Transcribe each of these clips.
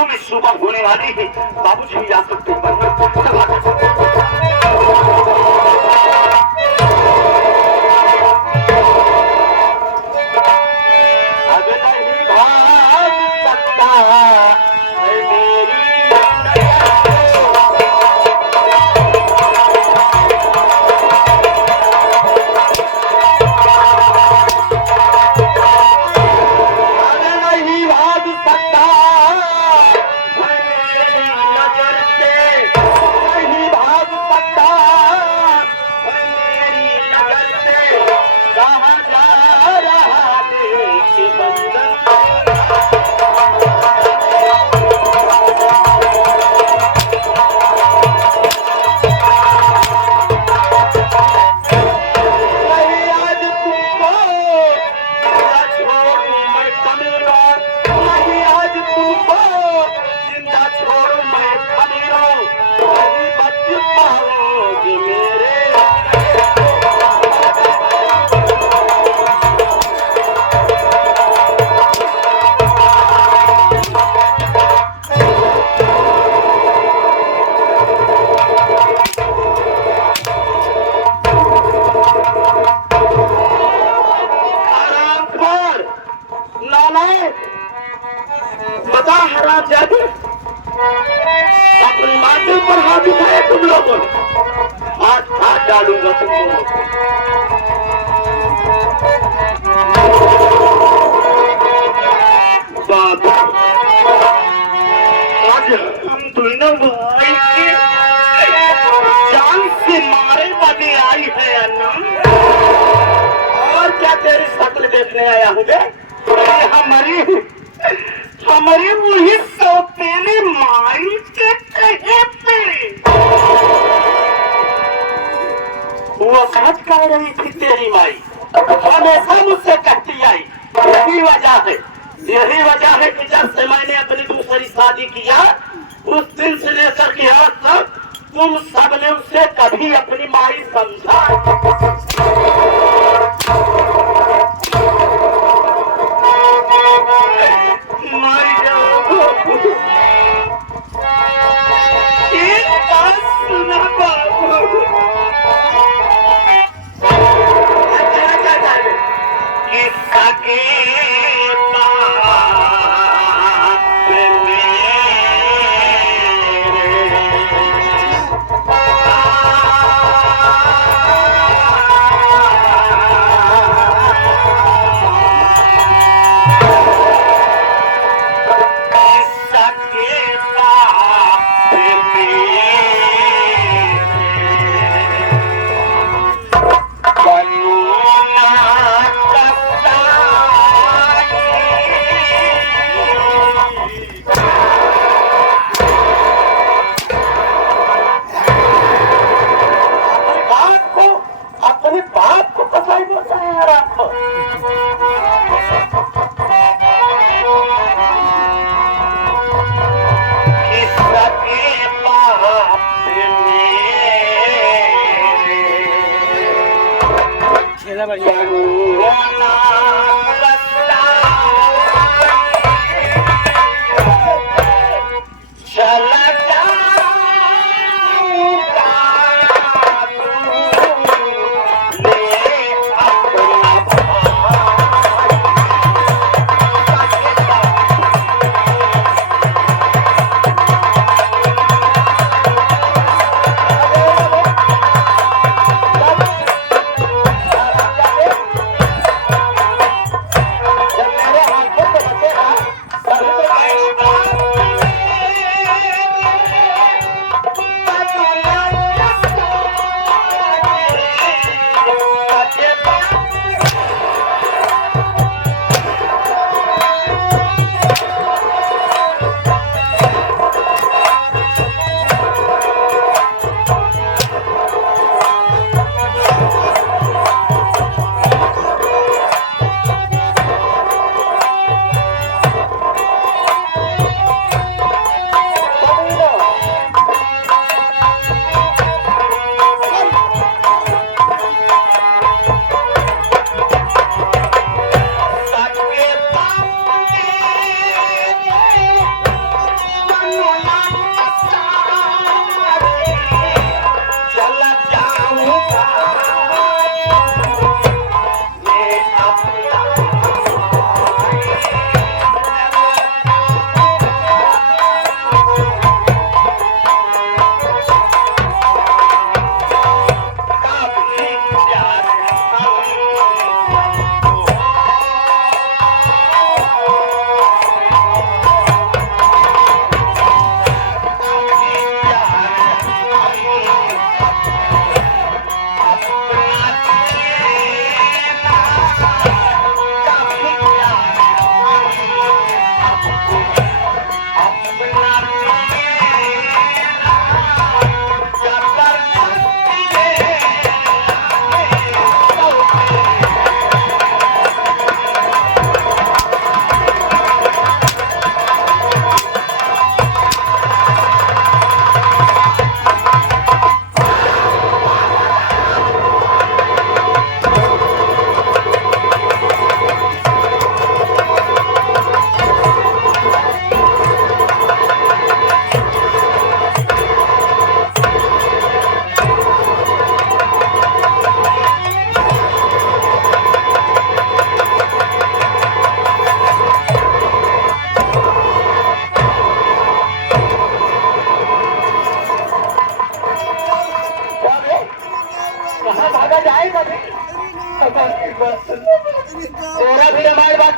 क्षणों में सुबह होने वाली है। बाबूजी या सकते अब नहीं भाग सकता है मेरी बता हरामजादी अपनी माँ के ऊपर हाथ उठाए तुम लोगों ने, हाथ हाथ डालूंगा तुम लोगों को। बाबा आज हम दोनों भाई की जान से मारे बने आई है अन्ना, और क्या तेरी शक्ल देखने आया हूँ बे? हमारी वही सौतेली माई के कहे पे वो सच कह रही थी तेरी माई, हमेशा मुझसे कहती आई। यही वजह है कि जब से मैंने अपनी दूसरी शादी किया उस दिन से लेकर के आज तक तुम सबने उसे कभी अपनी माई समझा। एक बात सुना बाबू, किसका के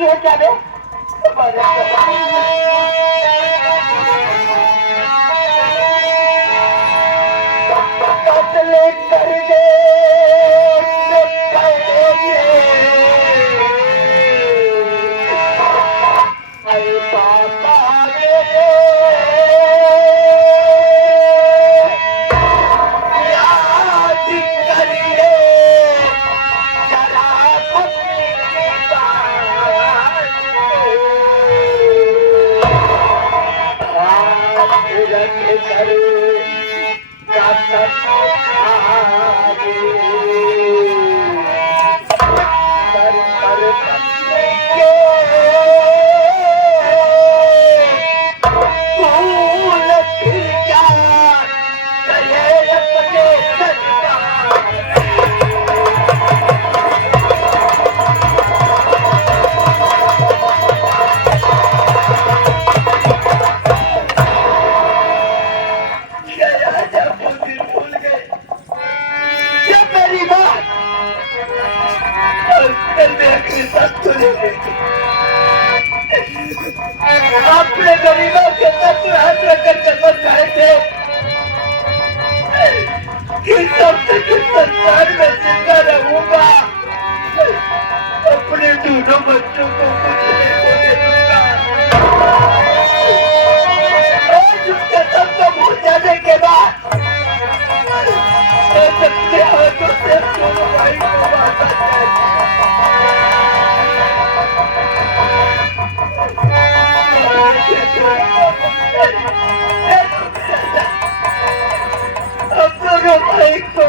बाकी है क्या बे? कर दे अपने गरीबों के तत्व हाथ रखकर कसम खाए थे कि सबसे किस संसार में जिंदा रहूंगा, अपने दोनों बच्चों को कुछ नहीं होने दूंगा। आज उस कसम को भूल जाने के बाद अपने हाथों से दोनों भाई को वापस अब दोनों भाई को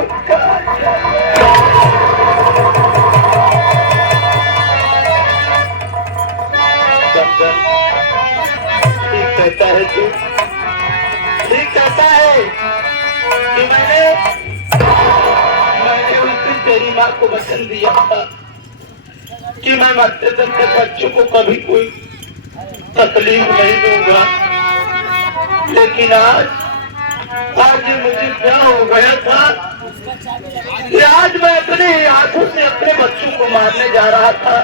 ठीक कहता है तू, ठीक कहता है कि मैंने उस दिन तेरी माँ को वचन दिया था कि मैं मरते दम तक बच्चों को कभी कोई तकलीफ नहीं दूंगा, लेकिन आज मुझे क्या हो गया था कि आज मैं अपने हाथों से अपने बच्चों को मारने जा रहा था।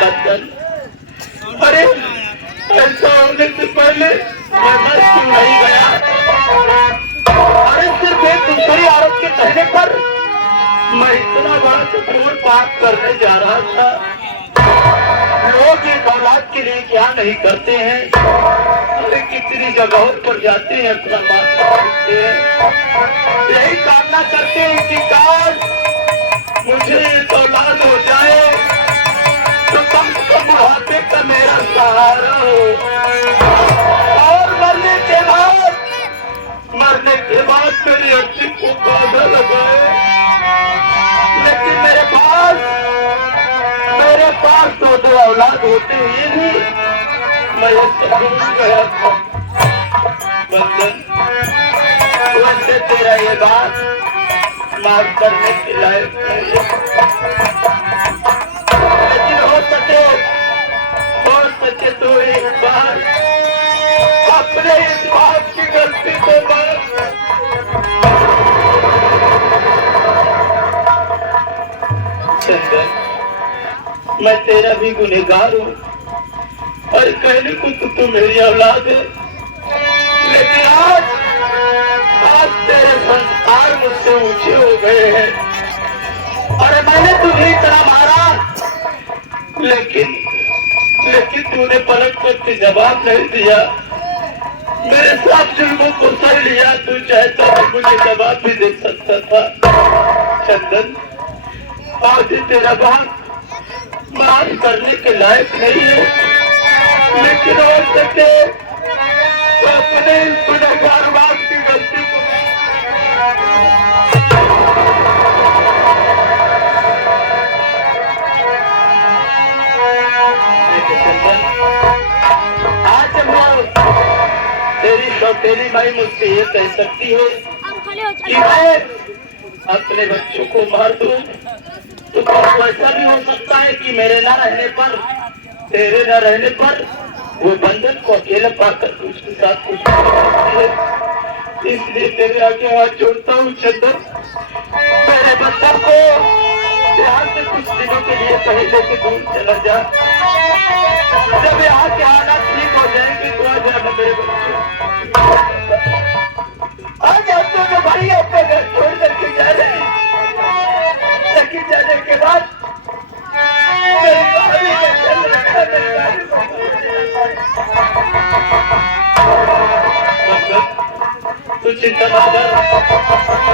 बच्चन, अरे ऐसा होने से पहले मैं मर क्यों नहीं गया? अरे सिर्फ एक दूसरी औरत के कहने पर मैं इतना बड़ा कठोर पाप करने जा रहा था। लोग एक औलाद के लिए क्या नहीं करते हैं, अरे कितनी जगहों पर जाते हैं, अपना बात करते हैं, यही कामना करते हैं कि काश मुझे एक औलाद हो जाए तो कम से कम बुढ़ापे का मेरा सहारा हो, और मरने के बाद मेरी अस्सी को बाधा लगाए। लेकिन मेरे पास दो औलाद होते हुए भी मैं भूल गया था। बंधन, वैसे तेरा ये बात माफ करने के लायक नहीं है, लेकिन हो सके तो एक बार अपने इस बात की गलती को माफ। चंदन, मैं तेरा भी गुनहगार हूँ और कहने को तो मेरी औलाद है, लेकिन आज तेरे संस्कार मुझसे ऊंचे हो गए हैं। और मैंने तुझे इतना मारा, लेकिन तूने पलट करके जवाब नहीं दिया। मेरे साथ जुल्मों को सह लिया। तू चाहता तो मुझे जवाब भी दे सकता था। चंदन, आज तेरा बात माफ करने के लायक नहीं है, लेकिन हो सके तो अपने इस गुनहगार बाप की गलती को आज तेरी सौतेली माई मुझसे ये कह सकती है कि मैं अपने बच्चों को मार दूं, तो ऐसा भी हो सकता है कि मेरे न रहने पर, तेरे न रहने पर वो बंधन को अकेला पाकर उसके साथ कुछ है। इसलिए तेरे आगे हाथ जोड़ता हूँ चंदन, मेरे बच्चों को यहाँ से कुछ दिनों के लिए पहले के दूर चला जा। जब यहाँ के हालात ठीक हो जाएंगे तो आ जाना मेरे बच्चे। आज हम तो भाई अपने घर छोड़ करके जा रहे हैं, लेकिन जाने के बाद तू चिंता मत कर,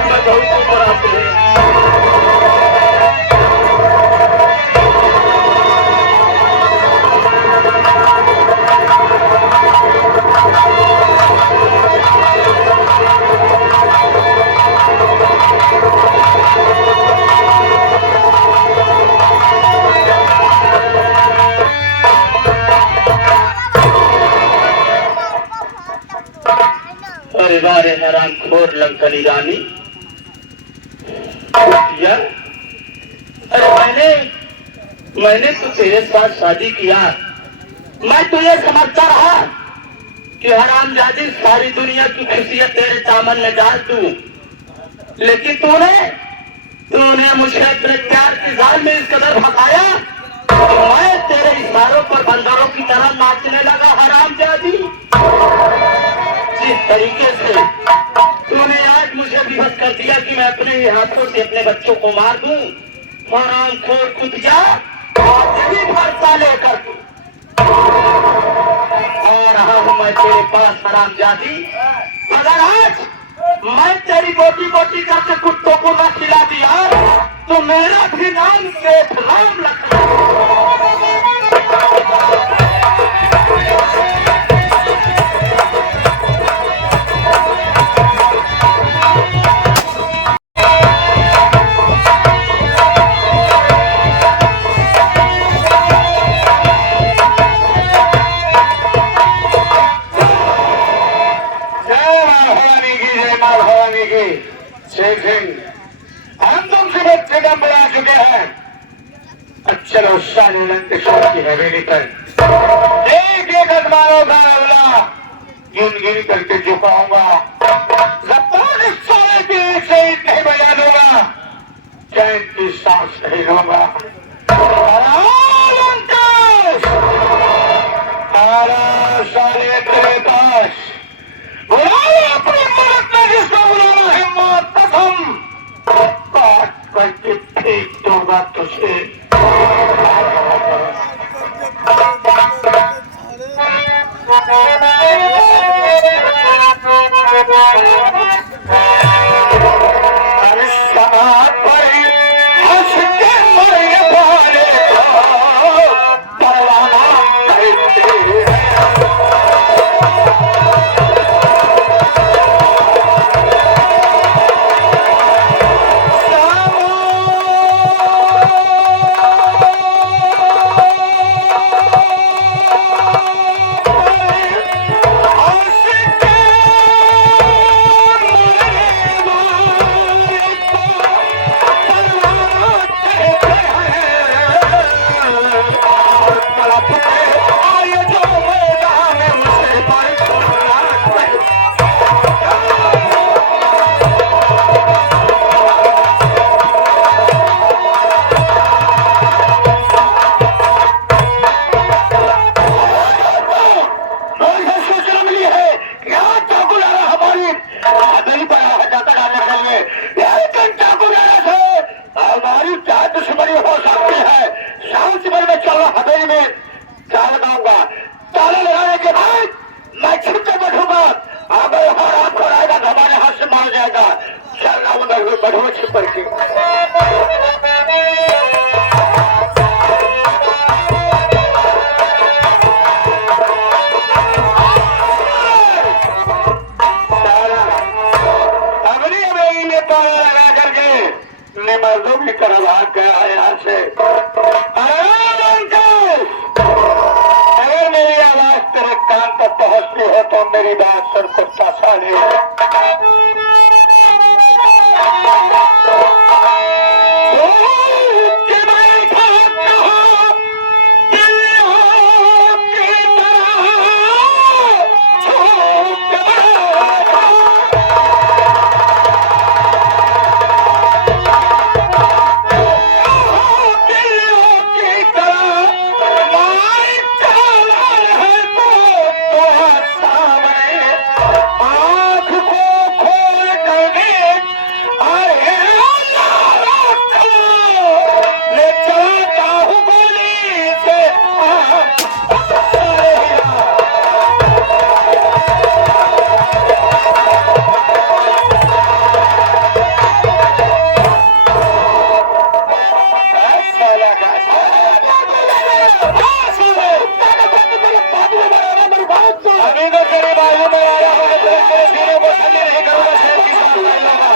मैं बहुत ऊपर आते हैं। अरे वारे हराम खोर लंकनी रानी, अरे मैंने तो तेरे साथ शादी किया, मैं तो ये समझता रहा कि हरामजादी सारी दुनिया की खुशियां तेरे दामन में डाल दूं, लेकिन तूने मुझे अपने प्यार के जाल में इस कदर फंसाया, मैं तेरे इशारों पर बंदरों की तरह नाचने लगा। हरामजादी, जिस तरीके से तूने आज मुझे विवश कर दिया कि मैं अपने ही हाथों से अपने बच्चों को मार दूं, हरामखोर कुतिया, फरसा लेकर तू और रहा हूं मैं तेरे पास। हरामजादी, अगर आज मैं तेरी बोटी बोटी करके कुत्तों को न खिला दिया तो मेरा भी नाम सेठ राम लखन। हम तुमसे बहुत कदम बढ़ा चुके हैं। चलो किशोर की हवेली पर एक एक अजमानों का अवला गिन करके झुकाऊंगा। जब तक इस सोने की शहीद नहीं बजा दूंगा, चैन की सांस नहीं लूंगा। सारे तेरे पास अपनी मदद में जिसको बुलाना है, मौत कसम काट करके फेंक दूंगा तुझे। मर्दों की तरह भाग गया है यहाँ से। अगर मेरी आवाज तेरे कान तक पहुँचती हो तो मेरी बात सर पर पासा ले। अगर तेरे बाजू में आया हो तो तेरे सीने को ठंडी नहीं करूंगा शेर की सांस ले लूंगा